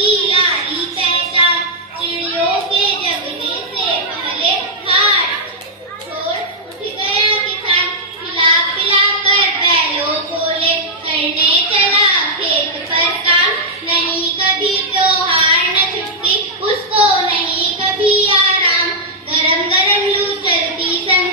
की यारी पहचान, चिड़ियों के जगने से पहले हार छोड़ उठ गया किसान, खिला पिला कर बैलों को ले करने चला खेत पर काम। नहीं कभी त्योहार न छुट्टी उसको, नहीं कभी आराम। गरम गरम लू चलती सन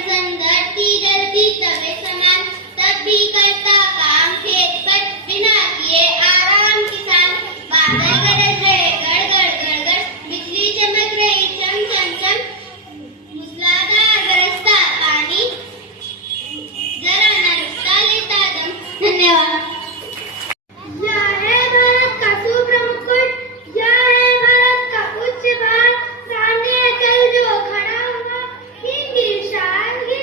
धरती जलती तवे समान, तब भी करता काम खेत पर बिना किए आराम किसान। बादल गरज रहे गड़ गड़ गड़ गड़, बिजली चमक रही चम चम चम, मूसलाधार बरसता पानी, जरा न रुकता लेता दम। धन्यवाद। यह है भारत का शुभ्र मुकुट, यह है भारत का उच्च भाग, सामने कल जो खड़ा हुआ हिंदी शान ही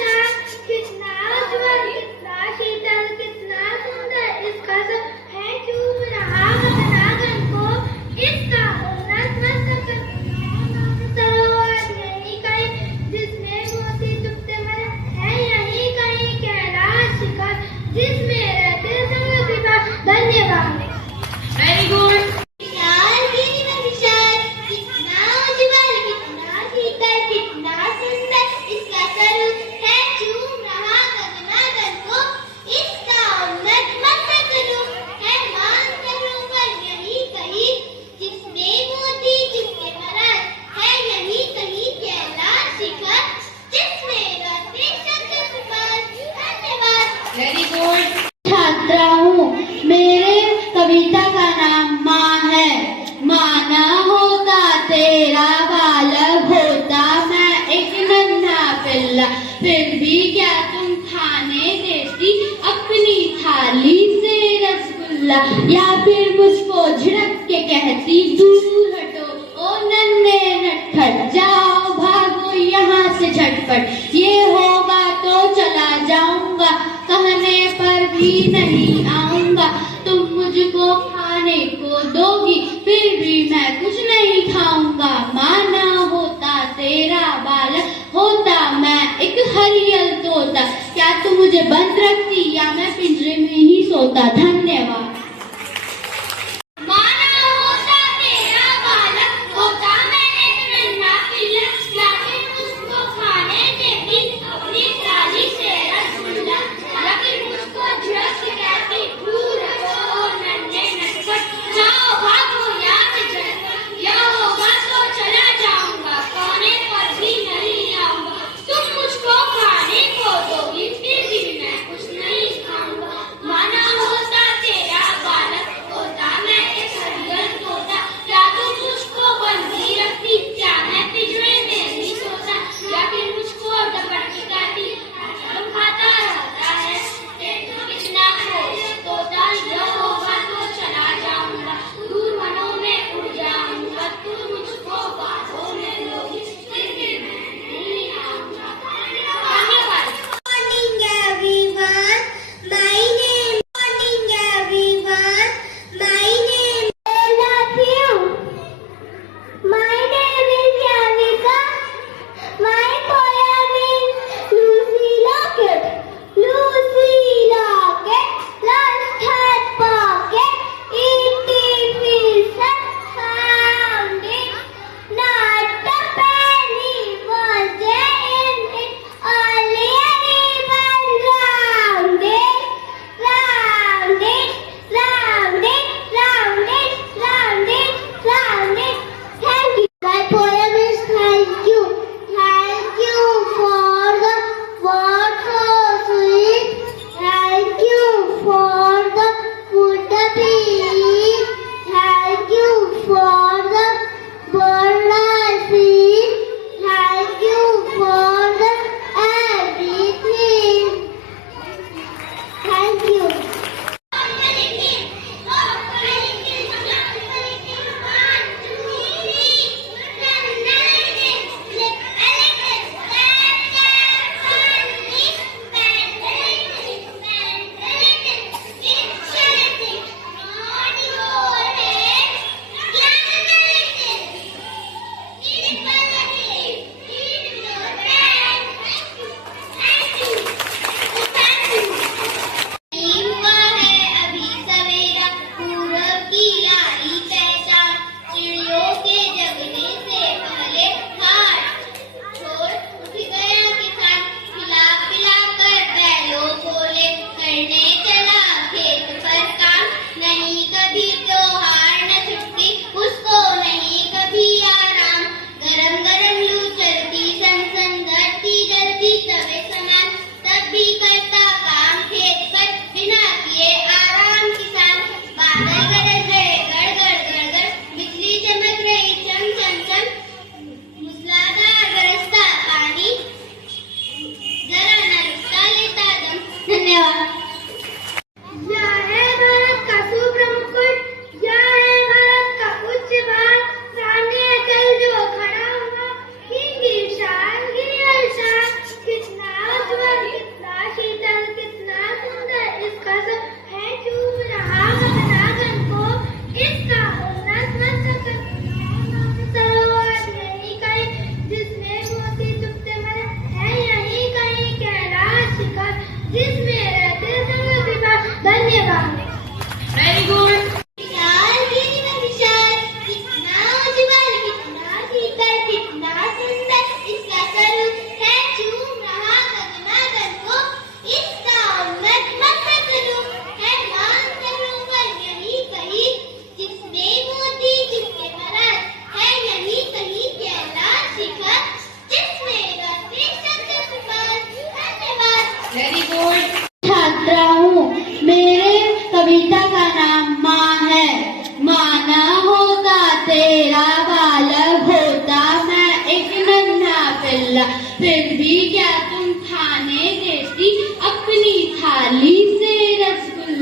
शान। कितना उज्ज्वल कितना शीतल कितना सुंदर इसका सब है चूम रहा वतनागन को, इसका उन्नत मस्तक सरोवर नहीं कहीं जिसमें मोती चुपते मरे, है यही कहीं कैलाश शिखर जिसमें रहते संग विवाह। धन्यवाद। Very good. विशाल गिरिवन विशाल, कितना उज्ज्वल कितना शीतल कितना सुंदर इसका स्वरूप है चूम रहा गगनागन को, इसका उन्नत मस्तक रूप है मानसरोवर यही कहीं जिसमें मोती चुपके महाराज, है यही कहीं कैलाश शिखर जिसमें रहते शंकर सुपाल। धन्यवाद। Very good. छात्रा हूँ, मेरे कविता का नाम माँ है। माँ ना होता तेरा बालक होता मैं एक नन्हा पिल्ला, फिर भी क्या तुम खाने देती अपनी थाली से रसगुल्ला, या फिर मुझको झिड़क के कहती दूर हटो ओ नन्हे नटखट, जाओ भागो यहाँ से झटपट, ये होगा तो चला जाऊंगा कहने पर भी नहीं आऊंगा। तुम मुझको खाने को दोगी फिर भी मैं कुछ नहीं खाऊंगा। माँ ना होता तेरा बालक होता मैं एक हरियल तोता, क्या तुम मुझे बंद रखती या मैं पिंजरे में ही सोता। धन्यवाद। माना होता तेरा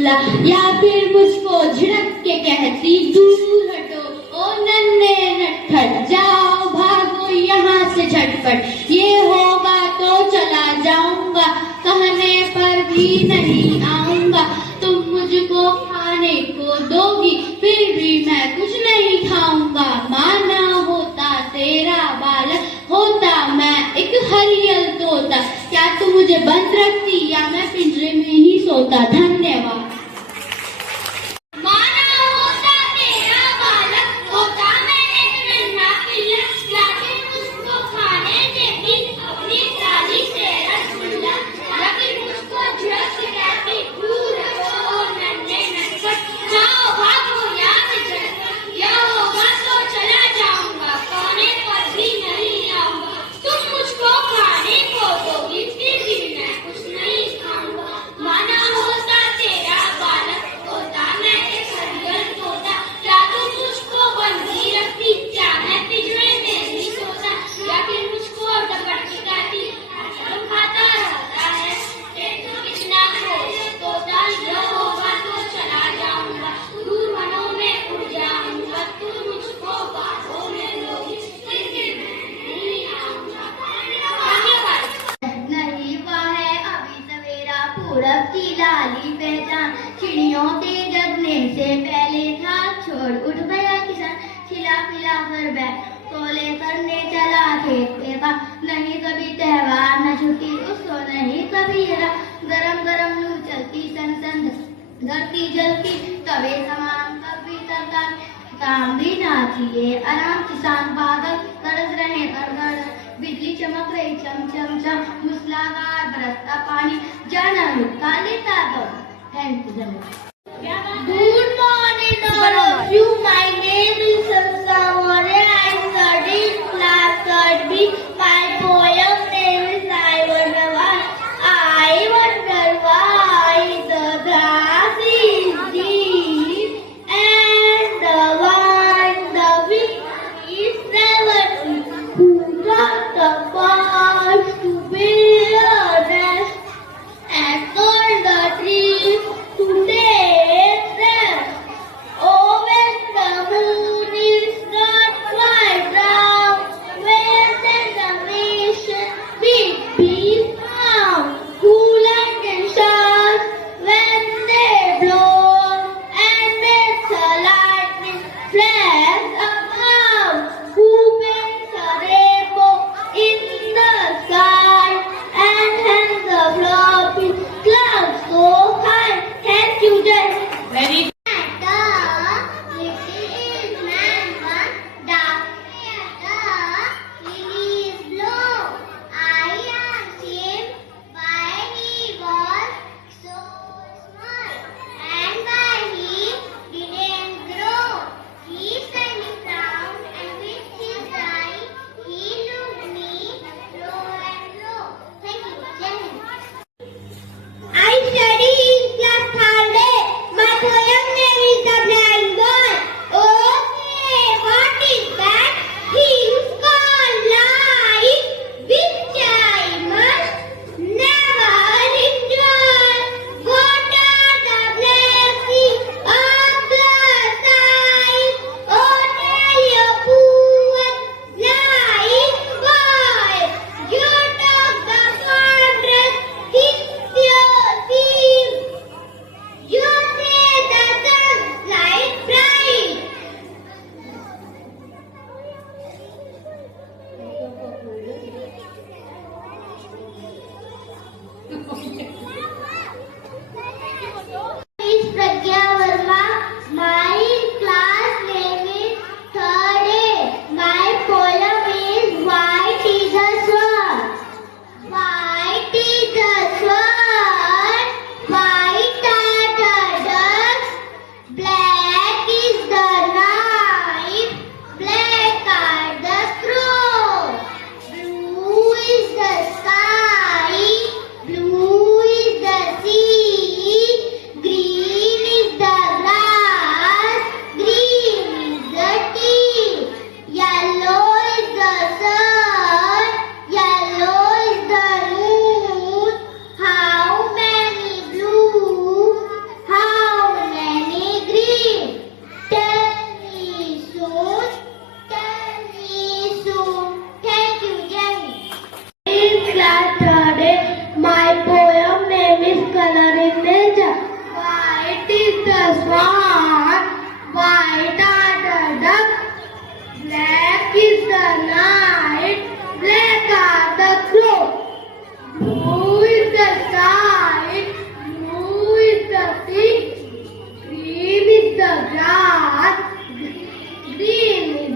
रसगुल्ला, या फिर मुझको झिड़क के कहती दूर हटो ओ नन्हे नटखट, जाओ भागो यहाँ से झटपट, ये होगा तो चला जाऊंगा, कहने पर भी नहीं आऊंगा, तुम मुझको खाने को दोगी फिर भी मैं कुछ नहीं खाऊंगा, माना होता तेरा बालक, होता मैं एक हरियल तोता, क्या तू मुझे बंद रखती या मैं पिंजरे में ही सोता। धन्यवाद। माना होता तेरा बालक, होता मैं एक नन्हा पिल्ला, लाके मुझको खाने देती अपनी थाली से रसगुल्ला, या फिर मुझको झिड़क के कहती दूर हटो ओ नन्हे नटखट, जाओ भागो यहाँ से झटपट, यह होगा तो चला जाऊंगा, कहने पर भी नहीं आऊंगा, तुम मुझको खाने को दोगी फिर भी मैं कुछ नहीं खाऊंगा, माना होता तेरा बालक, होता मैं एक हरियल तोता, क्या तुम मुझको बंदी रखती, क्या मैं पिंजरे में ही सोता, या फिर मुझको डपट के कहती तुम खाता रहता है, कितना खोज तोता, यह होगा तो चला जाऊंगा, दूर वनों में उड़ जाऊंगा, तुम मुझको बाहों में लोगी फिर भी मैं नहीं आऊंगा। धन्यवाद। नहीं हुआ है अभी सवेरा, पूरब की लाली पहचान, चिड़ियों के जगने से पहले था, छोड़ उठ गया किसान, खिला पिला कर बैठ तोले करने चला खेत पे का, नहीं कभी त्योहार न छुट्टी उसको, नहीं कभी गरम गरम लू चलती सन सन, धरती जलती तवे समान, कभी तरकार काम भी ना किए आराम, किसान पागल तरस रहे गड़गड़, बिजली चमक रही चम चम चम, मूसलाधार बरसता पानी, जाना रुका लेता तो। Thank you. Good morning all of you. My name is Sansa More. I study in class 3rd B. My poem name is I Wonder Why. I wonder why the grass is green and the wind, the wind is never free. Who got the balls to build a nest and told the trees to take rest? Oh, when the moon is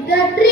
The tree